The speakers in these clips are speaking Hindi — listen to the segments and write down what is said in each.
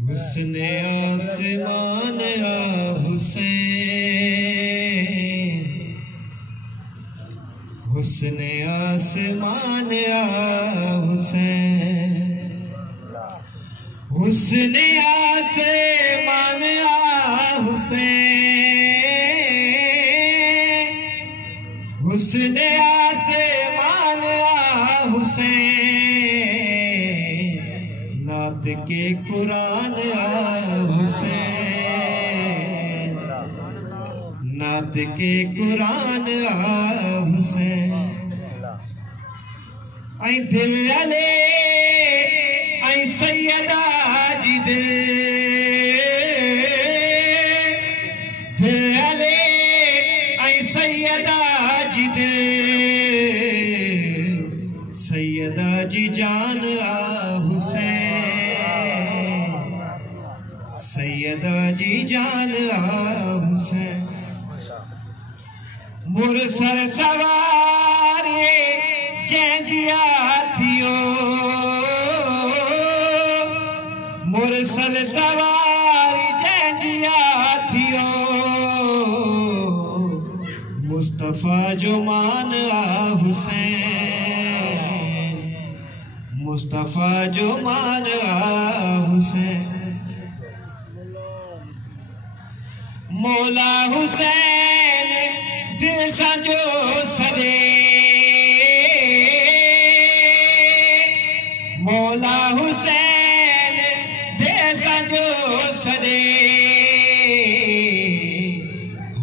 हुस्ने आसमान आ हुसैन, हुस्ने आसमान आ हुसैन, हुस्ने आसमान आ हुसैन, हुस्ने आसमान आ हुसैन, नात के कुरान आ हुसैन, नात के कुरान आ हुसैन। ऐ दिल अले ऐ सैयदा जी दिल अले ऐ सैयदा जी सैयदा जी जान आ हुसैन, सैयदा जी जान आ हुसैन। मुरसल सवारे जंजिया थियो, मुरसल सवारी जंजिया थियो, मुस्तफा जो मान आ हुसैन, मुस्तफा जो मान आ हुसैन। मौला हुसैन दिल सा जो सदे, मौला हुसैन दिल सा जो सदे,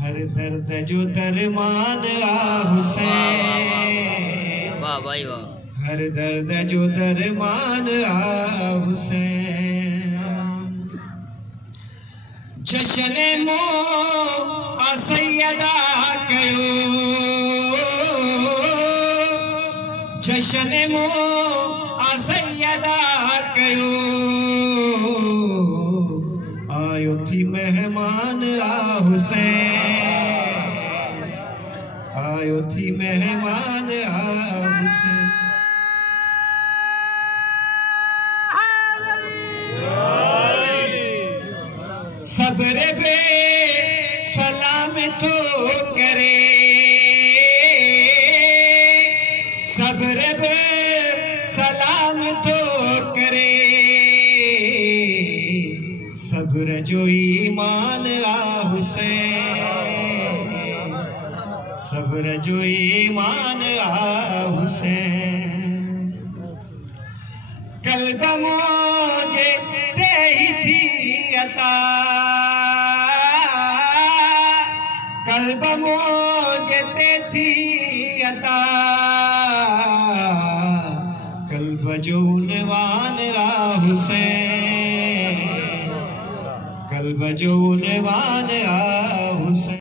हर दर्द जो दरमान आ हुसैन, वाह भाई वाह, हर दर्द जो दरमान आ हुसैन। जश्न मो आ सैयदा कयो, जश्न मो आ सैयदा कयो, आयो थी मेहमान आ हुसैन, आयो थी मेहमान आ हुसैन। सब्र पे सलाम तो करे, सब्र पे सलाम तो करे, सब्र जो ईमान आ हुसैन, सब्र जो ईमान आ हुसैन। कल्ब मुझे दे ही थी अता, कल्ब मुझे दे थी अता, कल्ब जो उन्वान आ हुसैन, कल्ब जो उन्वान आ हुसैन।